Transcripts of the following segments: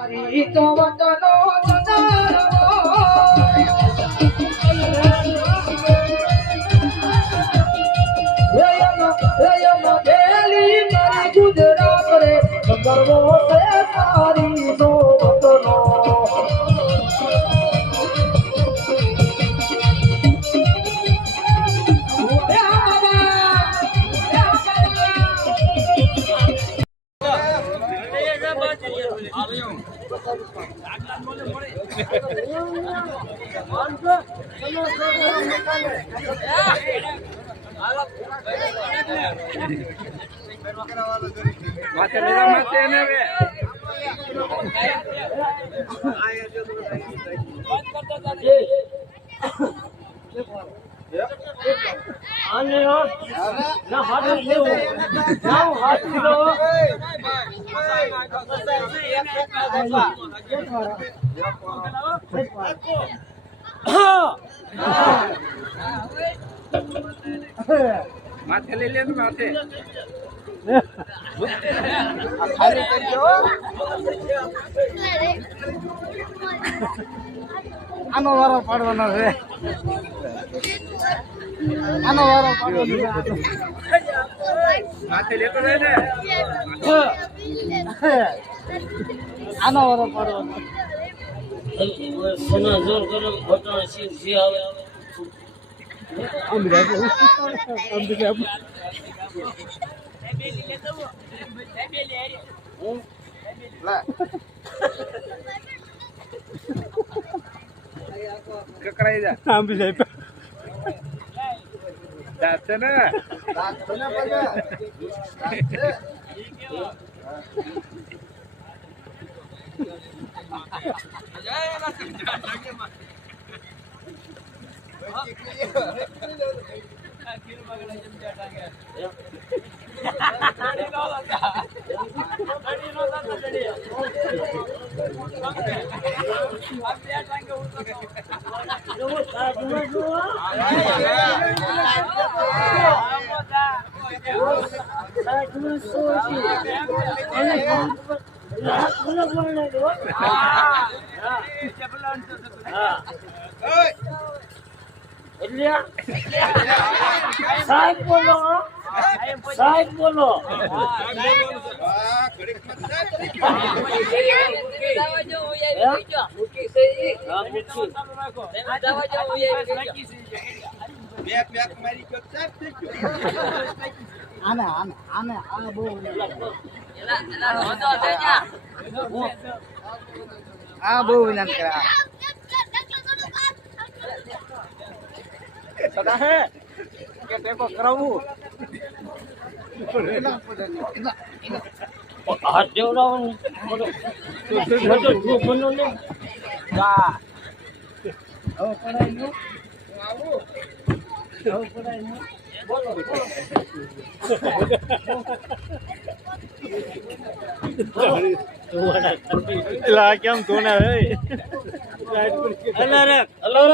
મારી તો વતનો જનારવો ગુજરાત રે ગરવો છે તારી તો વતનો માથે લઈ લે માથે ખાલી કરજો આનો વારો પાડવાનો છે આનો વારો પાડવાનો છે માથે લેતો રહે ને આનો વારો પાડવાનો સના જોર ગરમ ઘટણ સી આવે કકડાઈ જા આંબી જાય દાંત છે ને સાહેબ બોલો સાહેબ બોલો આને આને આને આ બહુ આ બહુ વિલન કરા સદા હે કે ટેકો કરાવું હાથ જેવડાવવાનું બનો ને વાહ હવે પડાઈ નું આવું હવે પડાઈ નું બોલો લા કેમ કોને હે अल्लाह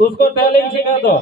उसको टैलेंट सिखा दो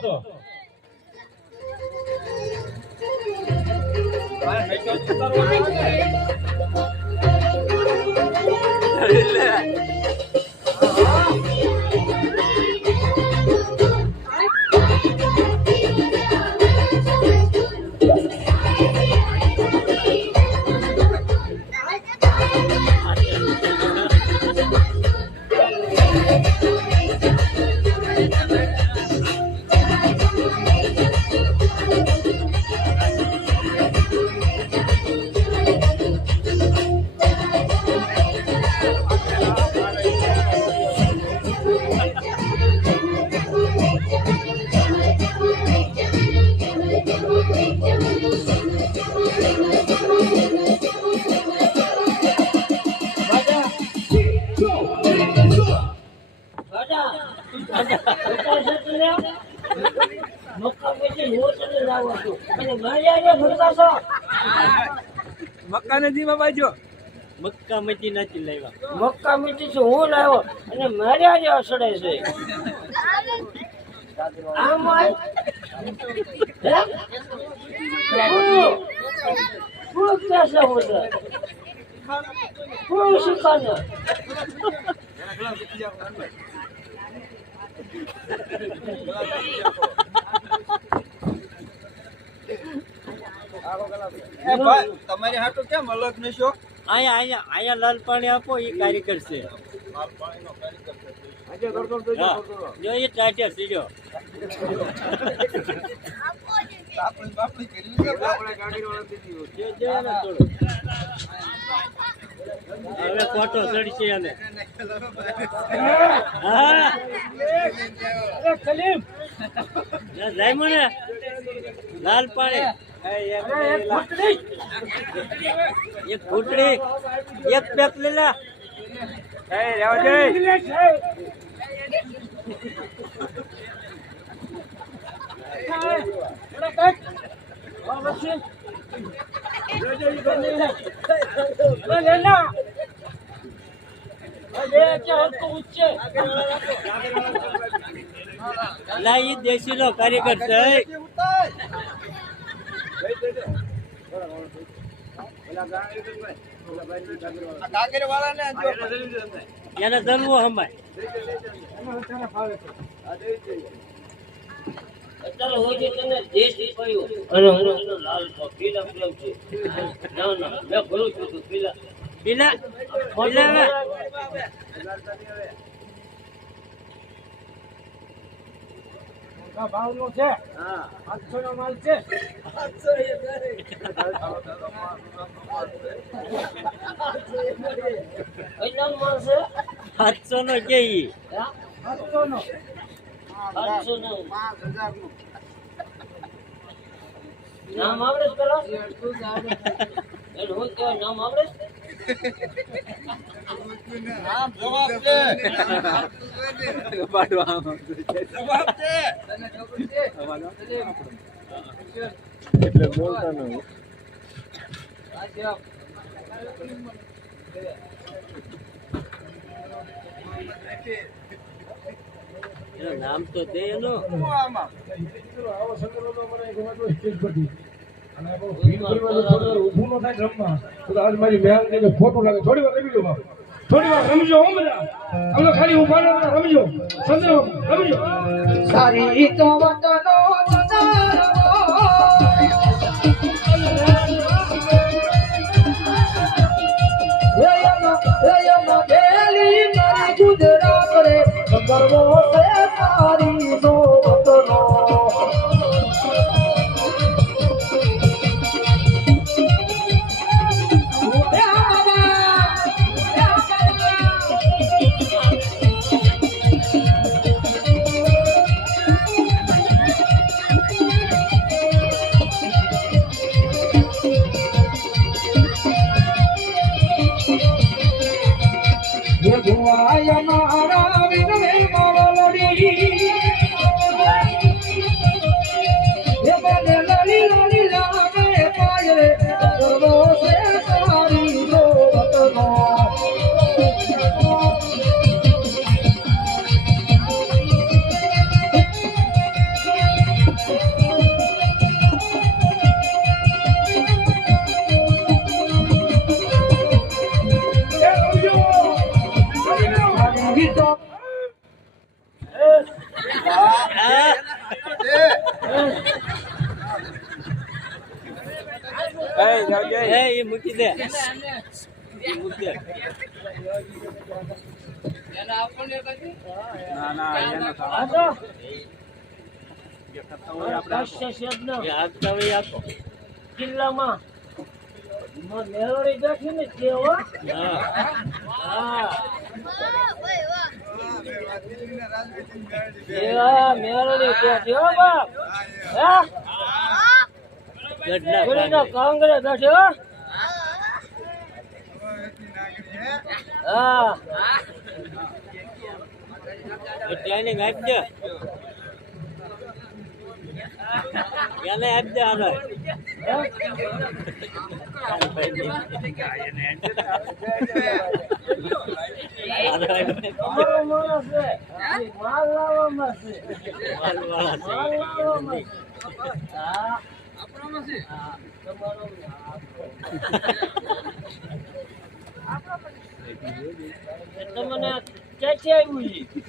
મક્કા નથી માં બાજુ મક્કા મચી નાચી લાવ્યા મક્કા મીઠી છે હું લાવ્યો અને મારે આજે અસડે છે આમ શું કેસે હોતા કોઈ શીખાને એ ભાઈ તમારી હાટુ કેમ અલગ નશો અહીંયા લાલ પાણી આપો એ કારીગર છે હા. જો એ ટાઈટર છે જો બાપડી કરી છે ભાઈ જો એને થોડું હવે ફોટો ચડશે એને હા અરે સલીમ જાય મને લાલ પાણી એક ઘૂંટડી એક પેક લેલા એ રેવા દે લા ઈ દેશી નો કારીગર છે કાગર વાળાને એને દલવો હમાય અત્યારે હું જે તને દેશ કહ્યું અને હું તને લાલ પીલા પ્રેમ છે ના ના મેં ભૂલું છું તું પીલા પીલા પીલા ભાવનો છે હા 800 નો માલ છે કેટલાનો માલ છે 700 નો કે ઈ 800 નો 800 નો 5000 નું નામ આવડે છે પેલા એનું હું કહેવાય નામ આવડે છે? જવાબ દે જવાબ દે એટલે બોલતા નહીં એનું નામ તો દે એનું ફોટો લાગે થોડી વાર રમી લો બાપ થોડી વાર રમજો હો બધા અમે ખાલી ઉભા ના રમજો સંદર રમજો સારી તો વતનો ગુજરાત રે ગરવો છે સારી તો વતનો ભુવાય મારા વિનવે માવલડી એ બને લલી લલી લાગે પાયરે ગરબો છે સારી લો વતનો એ ઈ મૂકી દે ઈ મૂકી દે ના ના એને આ તો કશ્ય શબ્દ એ આગતા હોય આપો જિલ્લામાં મેળવડી બેઠી ને તે હો હા હા એવા મેળવડી બેઠી હો બાપ હા ગઢના ગુરુનો કાંગરે બેઠી હો હા ટ્રેનિંગ આપી દે એને આપી દે હાલો અમારો માણસ છે માલ લાવવામાં છે માલ લાવવામાં હા તમારો તમને ક્યાંથી આવ્યું છે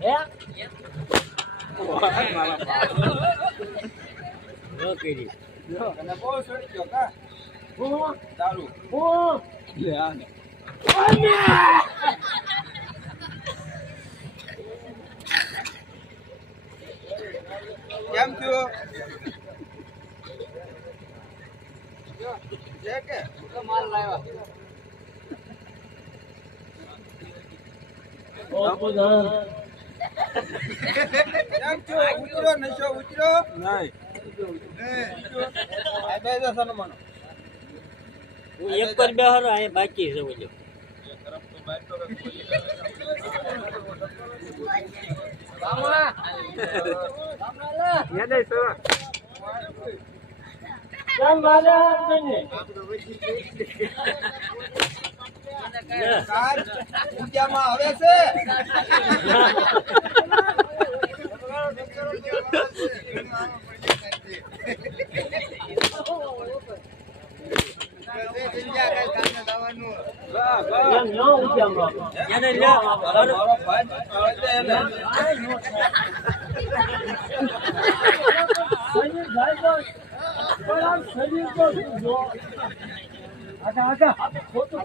હે અને બહુ સડી ગયો કા હું દારૂ હું કેમ થયો છે કે માલ લાવ્યા કેમ થયો ઉતરો નશો ઉતરો નહીં આ બે જશે ને મનો હું એક પર બેહારો અહીંયા બાકી છે બોલ્યો કેમ મારા તને કાર ઊંચામાં આવે છે કેમ ન ઉજામાં એને લે મારો ભાઈ આવે છે એને શરીર જાય તો પણ આમ શરીર તો જો આગા ખોટું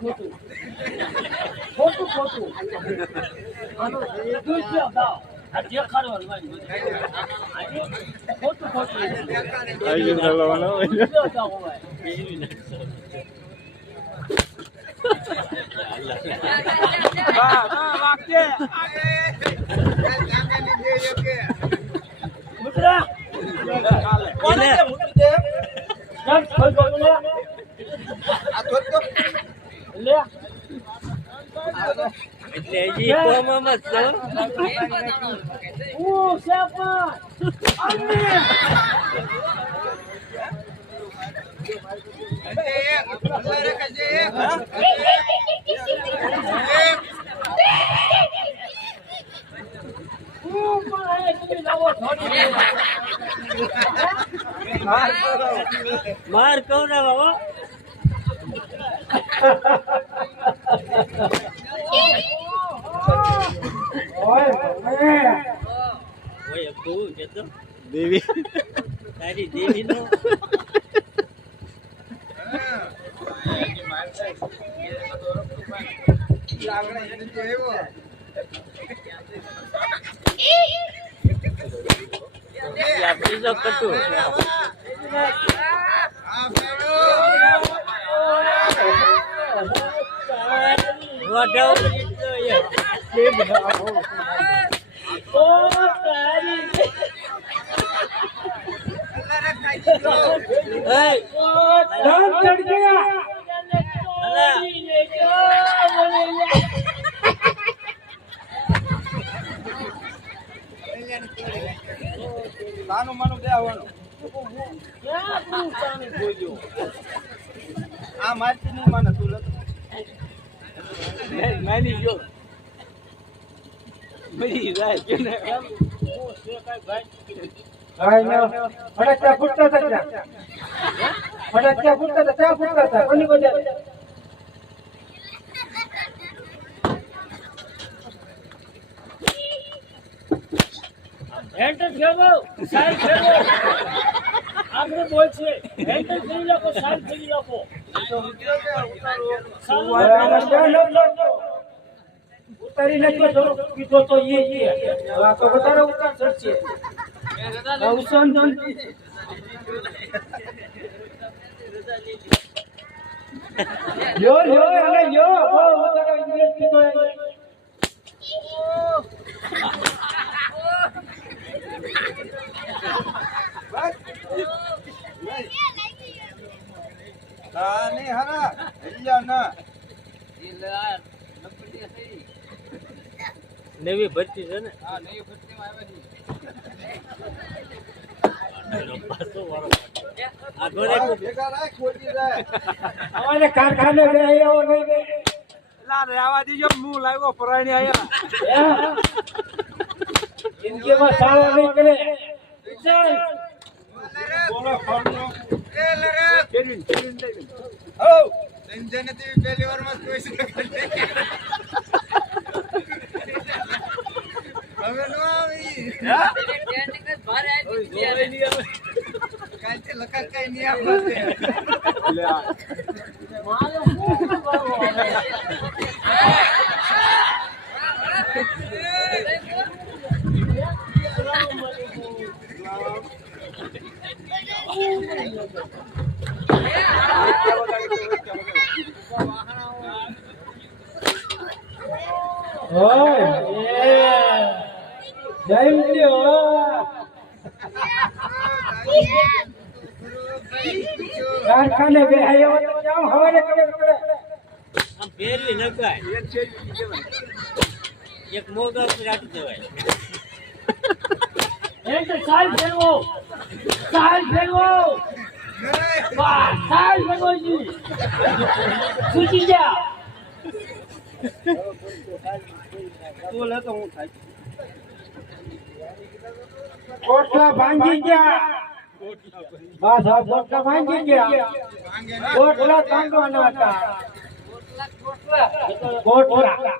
આનો દુષ્ય દાવ આ દેખાડો હલવાની બધી આજે ખોટું આઈ ચાલવાનો દાવ હોય વાગજે મુદ્રા કોને છે મૂકી દે કેમ ખોટો લે આ થોડ તો લે એટલે હજી કોમામાં જ છો સેપા અમને માર કહું ને બાબા ઓય તું કેતો દેવી તારી દેવી નો બીજો કટુ નાનું માનું બે આવવાનું આ મારતી નહીં માને તું નાની ગયો મરી જાય કે ને ફટાકડા ફૂટતા હતા ક્યાં ફૂટતા હતા કોની વજહ હેન્ડલ ફેરવો સાઈડ ફેરવો આપણે બોલ છે હેન્ડલ ફેરી રાખો સાઈડ ફેરી રાખો ઉતારી નાખ્યો થોડો કીધો તો એ આ તો વધારે ઉતાર ચડશે યો અને યો બહુ વધારે ઇંગ્લિશ કીધો હા નહીં હા હિલ્યા ના નવી ભરતી છે ને હા નહીં ભરતીમાં આવ્યા છે ભેગા રાખ ખોટી જાય અમારે કારખાને બે આવો નહીં લા રેવા દીજો હું લાવ્યો પરાણી આયા જિંદગીમાં સારો નહીં કરે ચાલ બોલો ફોનનો કેરવીન હો સંજયને તો એવી પહેલી વારમાં જ કોઈ શકે નહીં. હવે નો આવી. કાલથી લખા કઈ નહીં આપે. ઓય જય લ્યો કારખાને બે આવ્યો તો જાવ હવારે કરે આમ પહેરવી નખાય એક મોગા ઉપર રાખી દેવાય એક સાલ ફેરવો વાહ સાલ ફેરવો જી સુજી જા કોટલા ભાંગી ગયા બસ આ કોટલા ભાંગી ગયા કોટલા ભાંગવાના હતા કોટલા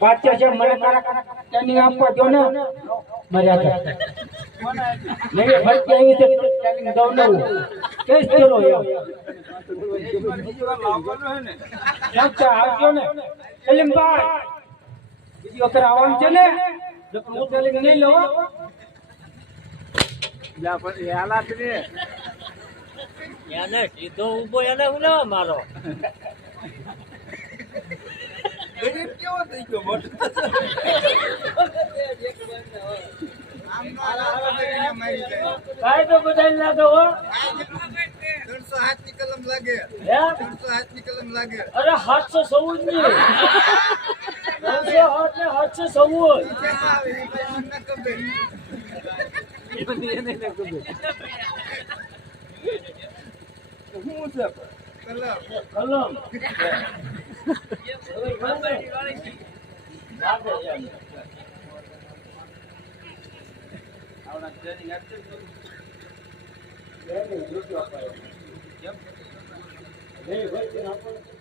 પાછા છે મને ટ્રેનિંગ આપવા દો ને મર્યાદા નહીં ભરતી આવી છે ટ્રેનિંગ દઉં ને કેસ કરો આવજો ને સલીમભાઈ બીજી વખત આવવાનું છે ને જો હું ટ્રેનિંગ નહીં લઉં એને સીધો ઊભો એને ઉલાવા મારો ગરીબ કેવો થઈ ગયો મોટો. આમ નો હાલે કરીને મારી જાય. કાય તો બધાય લાગે હો 307 ની કલમ લાગે. હે 307 ની કલમ લાગે. અરે 714 ની 308 ને 714 કેમ આવે એ ભાઈ મને ખબર. શું છે કલમ? કલમ આવડા ટ્રેનિંગ આપશે તો નહીં ભાઈ